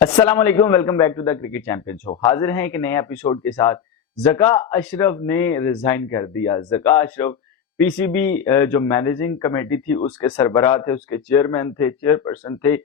अस्सलाम वालेकुम, welcome back to the cricket champion show. हाजिर हैं एक नए एपिसोड के साथ। ज़का अशरफ ने रिजाइन कर दिया। ज़का अशरफ पीसीबी जो मैनेजिंग कमेटी थी उसके सरबराह थे, उसके चेयरमैन थे, चेयरपर्सन थे।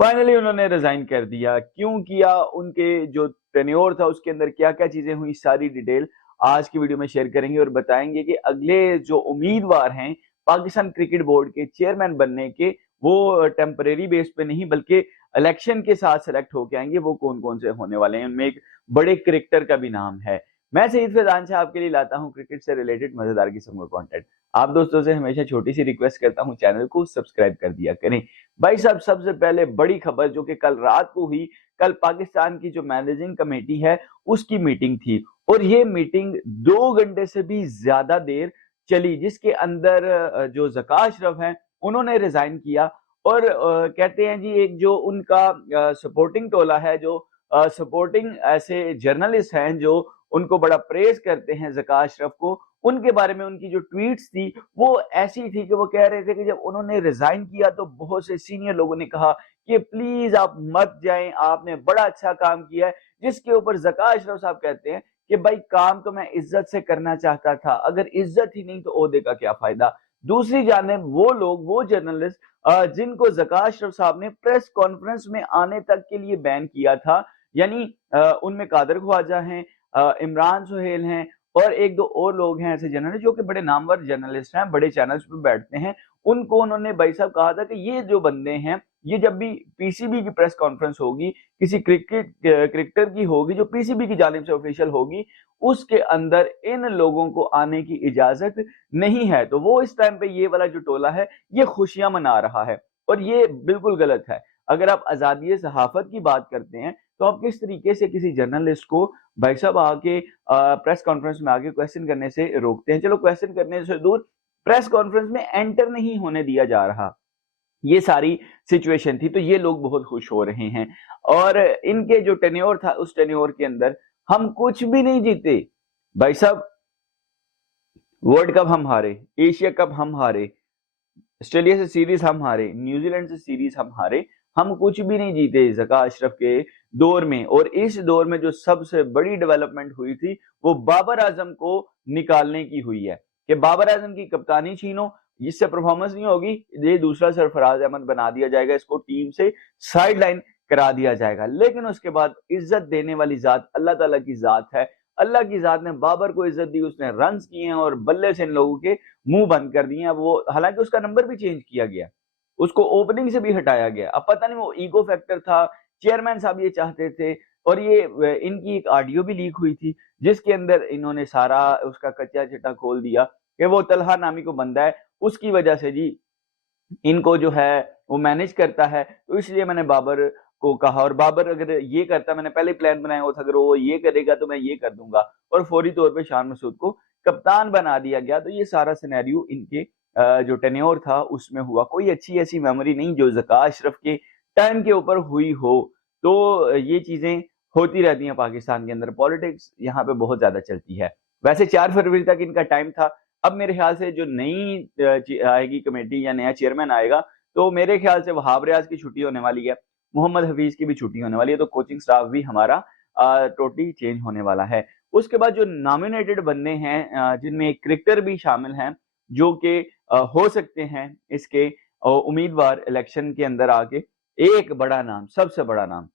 फाइनली उन्होंने रिजाइन कर दिया। क्यों किया, उनके जो टेन्योर था उसके अंदर क्या क्या चीजें हुई, सारी डिटेल आज की वीडियो में शेयर करेंगे और बताएंगे कि अगले जो उम्मीदवार हैं पाकिस्तान क्रिकेट बोर्ड के चेयरमैन बनने के, वो टेम्परेरी बेस पे नहीं बल्कि इलेक्शन के साथ सेलेक्ट होके आएंगे, वो कौन कौन से होने वाले हैं। उनमें एक बड़े क्रिकेटर का भी नाम है। मैं सईद फैजान शाह आपके लिए लाता हूं क्रिकेट से रिलेटेड मजेदार किस्म का कंटेंट। आप दोस्तों से हमेशा छोटी सी रिक्वेस्ट करता हूं, चैनल को सब्सक्राइब कर दिया करें। भाई साहब, सबसे पहले बड़ी खबर जो कि कल रात को हुई, कल पाकिस्तान की जो मैनेजिंग कमेटी है उसकी मीटिंग थी और ये मीटिंग 2 घंटे से भी ज्यादा देर चली, जिसके अंदर जो ज़का अशरफ हैं उन्होंने रिजाइन किया और कहते हैं जी एक जो उनका सपोर्टिंग टोला है, जो सपोर्टिंग ऐसे जर्नलिस्ट हैं जो उनको बड़ा प्रेज करते हैं ज़का अशरफ को, उनके बारे में उनकी जो ट्वीट्स थी वो ऐसी थी कि वो कह रहे थे कि जब उन्होंने रिजाइन किया तो बहुत से सीनियर लोगों ने कहा कि प्लीज आप मत जाएं, आपने बड़ा अच्छा काम किया है। जिसके ऊपर ज़का अशरफ साहब कहते हैं कि भाई काम तो मैं इज्जत से करना चाहता था, अगर इज्जत ही नहीं तो ओहदे का क्या फायदा। दूसरी जानिब वो लोग, वो जर्नलिस्ट जिनको ज़का अशरफ साहब ने प्रेस कॉन्फ्रेंस में आने तक के लिए बैन किया था, यानी उनमें कादर ख्वाजा हैं, इमरान सुहेल हैं और एक दो और लोग हैं ऐसे जर्नलिस्ट जो कि बड़े नामवर जर्नलिस्ट हैं, बड़े चैनल्स पे बैठते हैं। उनको उन्होंने भाई साहब कहा था कि ये जो बंदे हैं, ये जब भी पीसीबी की प्रेस कॉन्फ्रेंस होगी, किसी क्रिकेटर की होगी जो पीसीबी की जानिब से ऑफिशियल होगी, उसके अंदर इन लोगों को आने की इजाजत नहीं है। तो वो इस टाइम पे ये वाला जो टोला है ये खुशियां मना रहा है और ये बिल्कुल गलत है। अगर आप आजादी सहाफत की बात करते हैं तो आप किस तरीके से किसी जर्नलिस्ट को भाई साहब आके प्रेस कॉन्फ्रेंस में आके क्वेश्चन करने से रोकते हैं। चलो क्वेश्चन करने से दूर, प्रेस कॉन्फ्रेंस में एंटर नहीं होने दिया जा रहा, ये सारी सिचुएशन थी। तो ये लोग बहुत खुश हो रहे हैं और इनके जो टेन्योर था उस टेन्योर के अंदर हम कुछ भी नहीं जीते भाई साहब। वर्ल्ड कप हम हारे, एशिया कप हम हारे, ऑस्ट्रेलिया से सीरीज हम हारे, न्यूजीलैंड से सीरीज हम हारे, हम कुछ भी नहीं जीते ज़का अशरफ के दौर में। और इस दौर में जो सबसे बड़ी डेवलपमेंट हुई थी वो बाबर आजम को निकालने की हुई है कि बाबर आजम की कप्तानी छीनो, जिससे परफॉर्मेंस नहीं होगी ये दूसरा सरफराज अहमद बना दिया जाएगा, इसको टीम से साइड लाइन करा दिया जाएगा। लेकिन उसके बाद इज्जत देने वाली जात अल्लाह ताला की जात है। अल्लाह की जात ने बाबर को इज्जत दी, उसने रन किए हैं और बल्ले से इन लोगों के मुंह बंद कर दिए हैं। वो हालांकि उसका नंबर भी चेंज किया गया, उसको ओपनिंग से भी हटाया गया। अब पता नहीं वो ईगो फैक्टर था, चेयरमैन साहब ये चाहते थे। और ये इनकी एक ऑडियो भी लीक हुई थी जिसके अंदर इन्होंने सारा उसका कच्चा चिट्ठा खोल दिया कि वो तलहा नामी को बंदा है, उसकी वजह से जी इनको जो है वो मैनेज करता है, तो इसलिए मैंने बाबर को कहा। और बाबर अगर ये करता, मैंने पहले प्लान बनाया हुआ था, अगर वो ये करेगा तो मैं ये कर दूंगा, और फौरी तौर पे शान मसूद को कप्तान बना दिया गया। तो ये सारा सिनेरियो इनके जो टेन्योर था उसमें हुआ। कोई अच्छी ऐसी मेमोरी नहीं जो ज़का अशरफ के टाइम के ऊपर हुई हो। तो ये चीजें होती रहती हैं पाकिस्तान के अंदर, पॉलिटिक्स यहाँ पे बहुत ज्यादा चलती है। वैसे 4 फरवरी तक इनका टाइम था। अब मेरे ख्याल से जो नई आएगी कमेटी या नया चेयरमैन आएगा तो मेरे ख्याल से वहाब रियाज की छुट्टी होने वाली है, मोहम्मद हफीज की भी छुट्टी होने वाली है, तो कोचिंग स्टाफ भी हमारा टोटली चेंज होने वाला है। उसके बाद जो नॉमिनेटेड बंदे हैं जिनमें एक क्रिकेटर भी शामिल हैं जो कि हो सकते हैं इसके उम्मीदवार इलेक्शन के अंदर आके, एक बड़ा नाम, सबसे बड़ा नाम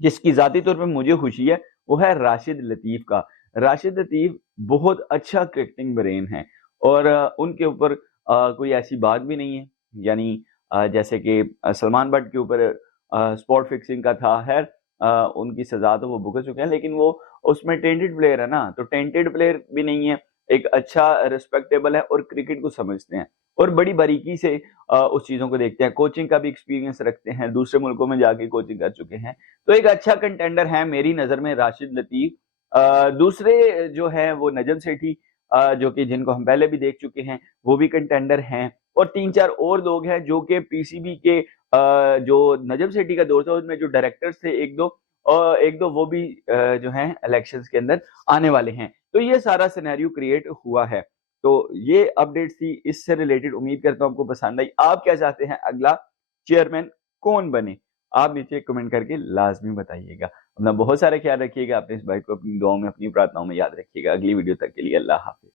जिसकी जाती तौर पे मुझे खुशी है वो है राशिद लतीफ का। राशिद लतीफ बहुत अच्छा क्रिकेटिंग ब्रेन है और उनके ऊपर कोई ऐसी बात भी नहीं है, यानी जैसे कि सलमान भट्ट के ऊपर स्पॉट फिक्सिंग का था। है उनकी सजा तो वो भुगत चुके हैं, लेकिन वो उसमें टेंटेड प्लेयर है ना, तो टेंटेड प्लेयर भी नहीं है, एक अच्छा रिस्पेक्टेबल है और क्रिकेट को समझते हैं और बड़ी बारीकी से उस चीजों को देखते हैं। कोचिंग का भी एक्सपीरियंस रखते हैं, दूसरे मुल्कों में जाके कोचिंग कर चुके हैं। तो एक अच्छा कंटेंडर है मेरी नजर में राशिद लतीफ। दूसरे जो है वो नजम सेठी, जो कि जिनको हम पहले भी देख चुके हैं, वो भी कंटेंडर हैं। और 3-4 और लोग हैं जो कि पीसीबी के जो नजम सेठी का दौर था उसमें जो डायरेक्टर्स थे एक दो वो भी जो हैं इलेक्शंस के अंदर आने वाले हैं। तो ये सारा सिनेरियो क्रिएट हुआ है। तो ये अपडेट थी इससे रिलेटेड, उम्मीद करता हूं आपको पसंद आई। आप क्या चाहते हैं अगला चेयरमैन कौन बने? आप नीचे कमेंट करके लाजमी बताइएगा। अपना बहुत सारा ख्याल रखिएगा, अपने इस भाई को अपनी दुआओं में, अपनी प्रार्थनाओं में याद रखिएगा। अगली वीडियो तक के लिए अल्लाह हाफिज।